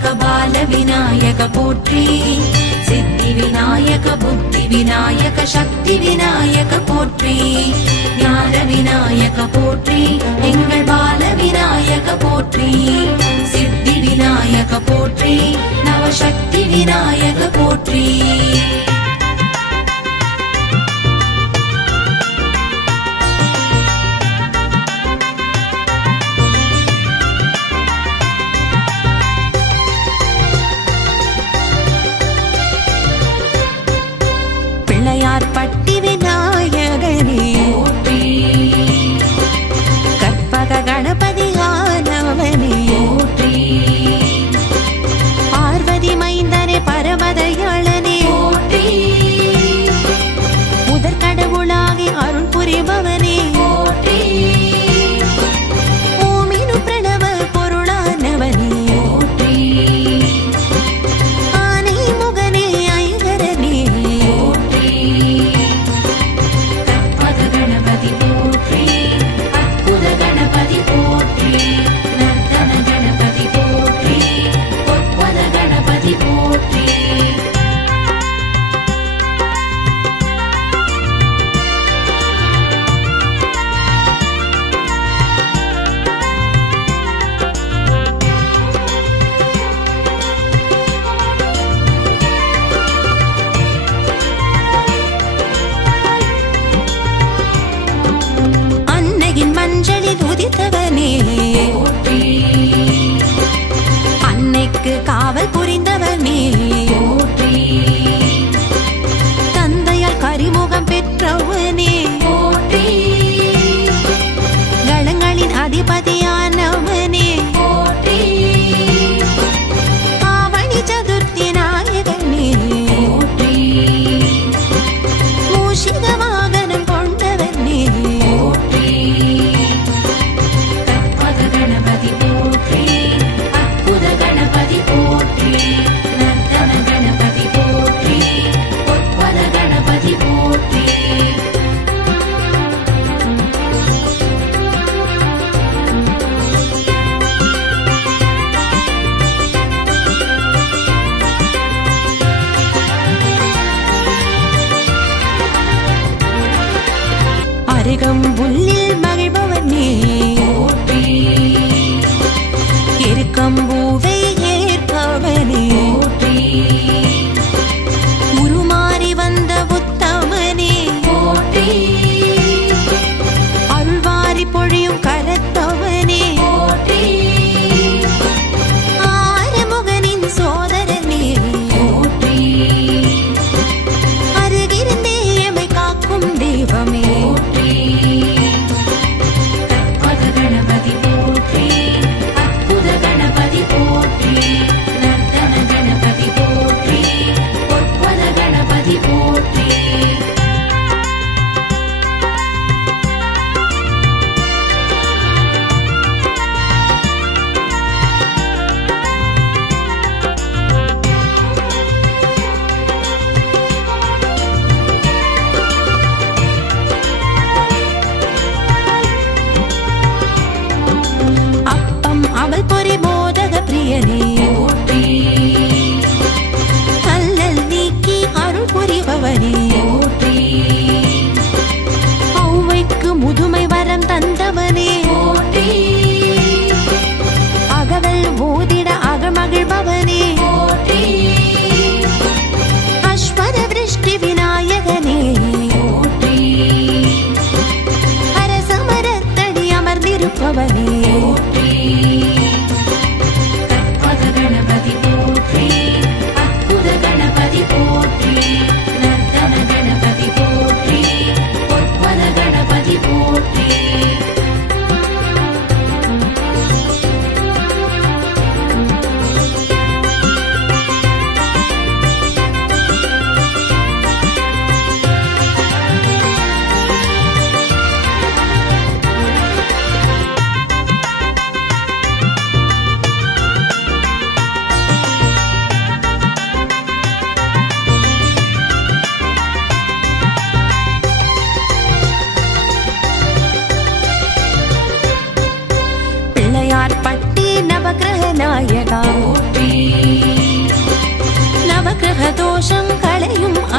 விநாயக பால விநாயக போற்றி சித்தி விநாயக புத்தி விநாயக சக்தி விநாயக போற்றி ஞான விநாயக போற்றி எங்கள் பால விநாயக போற்றி சித்தி விநாயக போற்றி நவசக்தி விநாயக போற்றி. அறிபவர் అధికం బుల్లి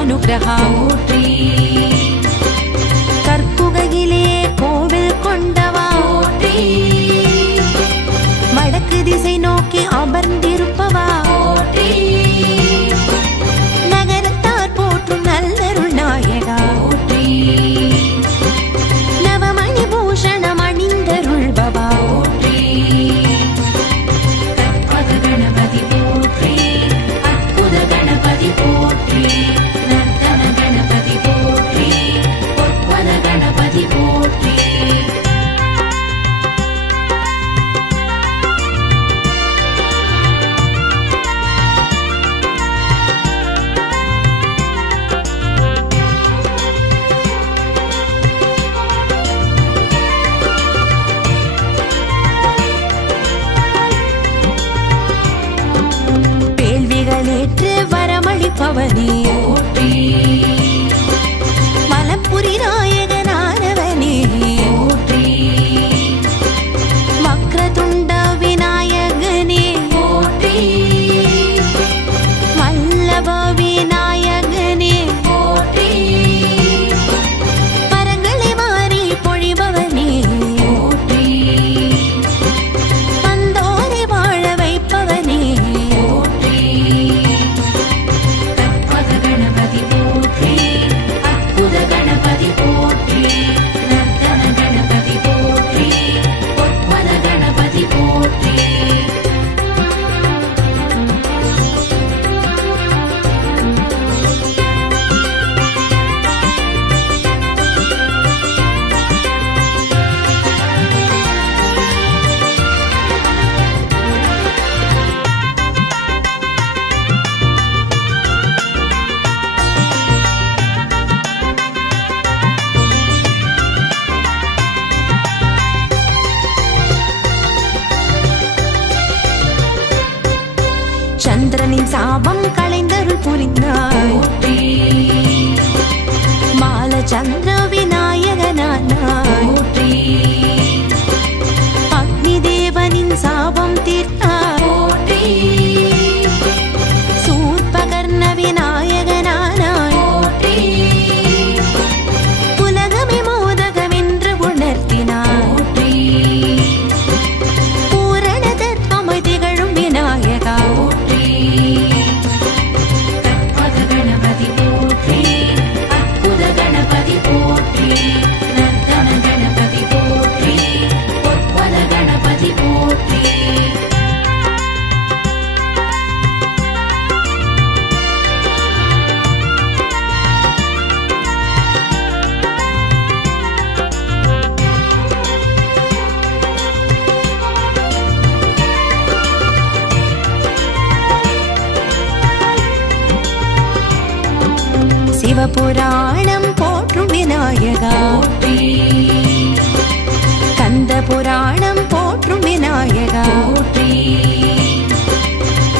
அனுகிரகா போற்றி அவனிய என் சாபம் களைந்தருள் புரிந்தாய் மால சந்திர சிவபுராணம் போற்றும் விநாயகா. கந்த புராணம் போற்றும் விநாயகா.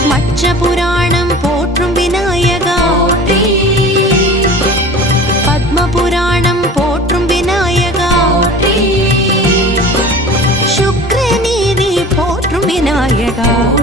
மச்ச புராணம் போற்றும் விநாயகா. பத்ம புராணம் போற்றும் விநாயகா. சுக்ரநீதி போற்றும் விநாயகா.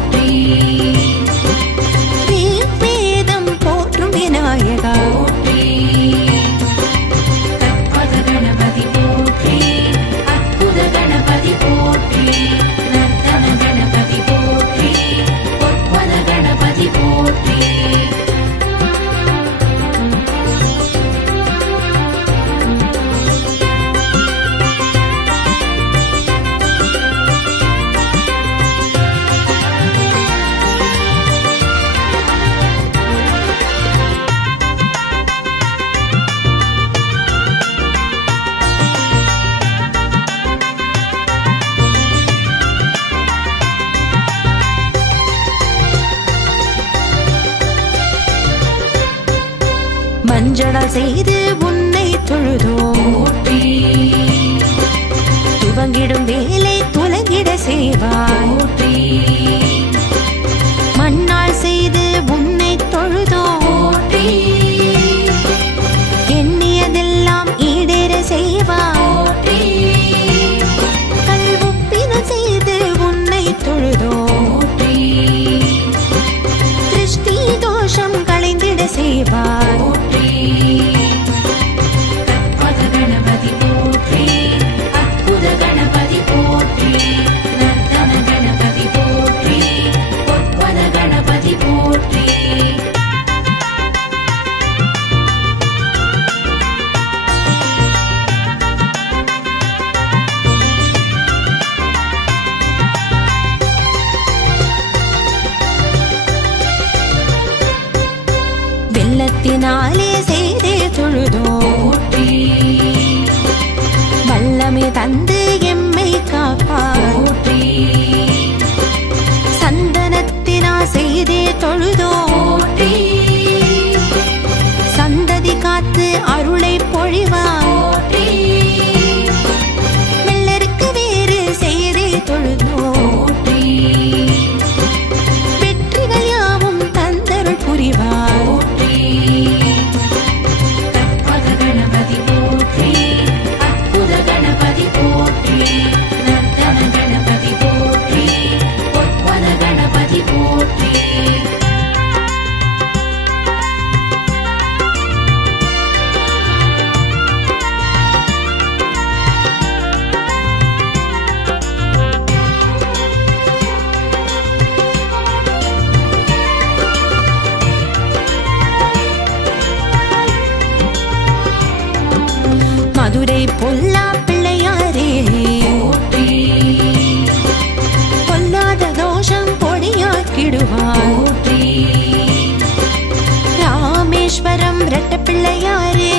அஞ்சடல் செய்து உன்னை தொழுதோம். துவங்கிடும் வேலை துலங்கிட செய்வாய். மண்ணால் செய்து உன்னை தொழுதோம். எண்ணியதெல்லாம் ஈடேற செய்வாய். கல்வொப்பின செய்து உன்னை தொழுதோம். திருஷ்டி தோஷம் களைந்திட செய்வாய். தம்மை தந்து எம்மை காப்பாற்றி சந்தனத்தினா செய்தே தொழுதோ. சந்ததி காத்து அருளை பொழிவார். பிள்ளையாரே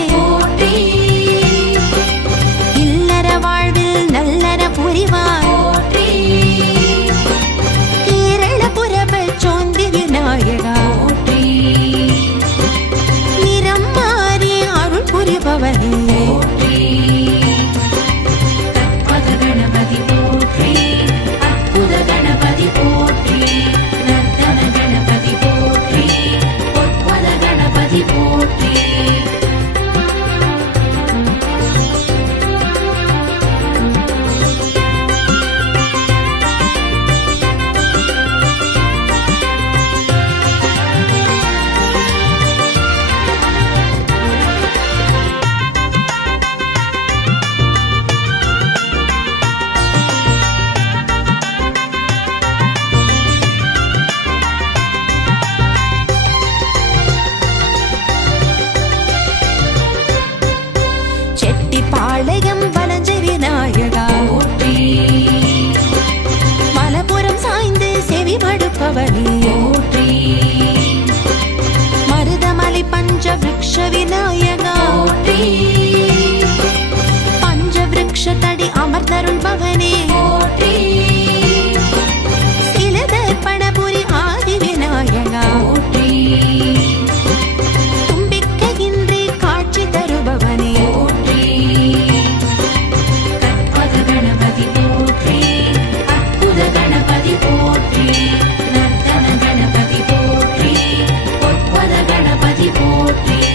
கணபதி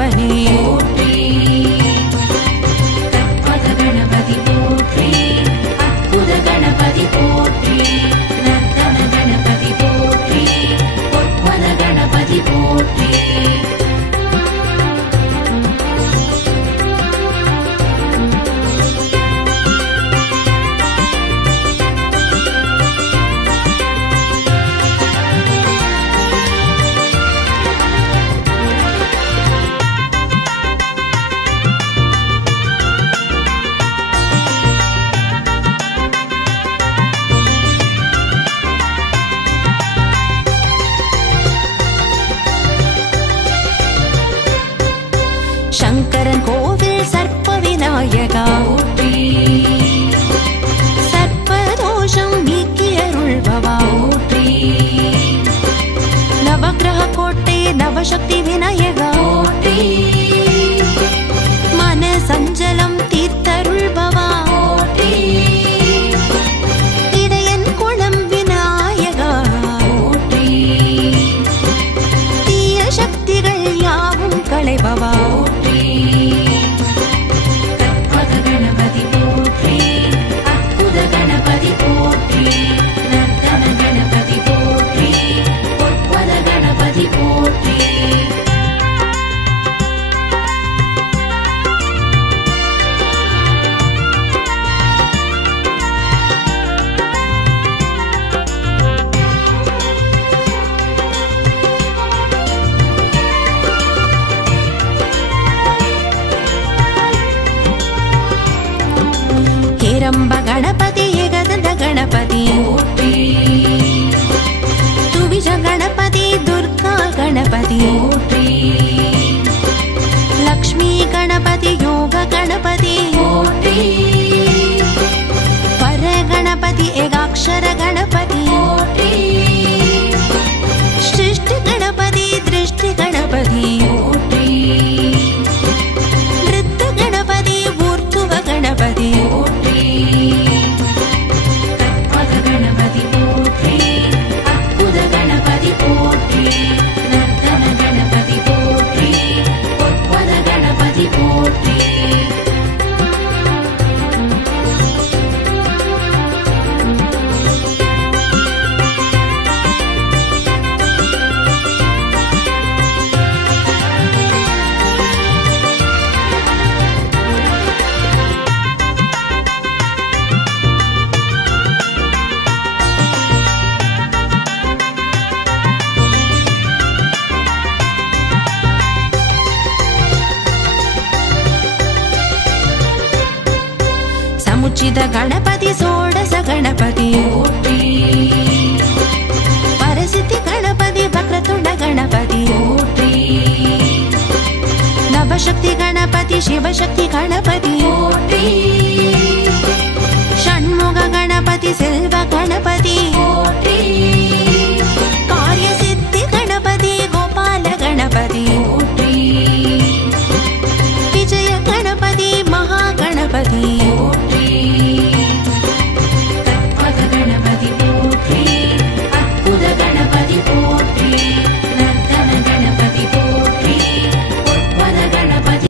தீர்த்தருள்பவனே అక్షరగా சச்சித கணபதி சோடச கணபதி பரசித்தி கணபதி வக்ரதுண்ட கணபதி. நவசக்தி கணபதி சிவசக்தி கணபதி. போற்றி ஷண்முக கணபதி செல்வ கணபதி. போற்றி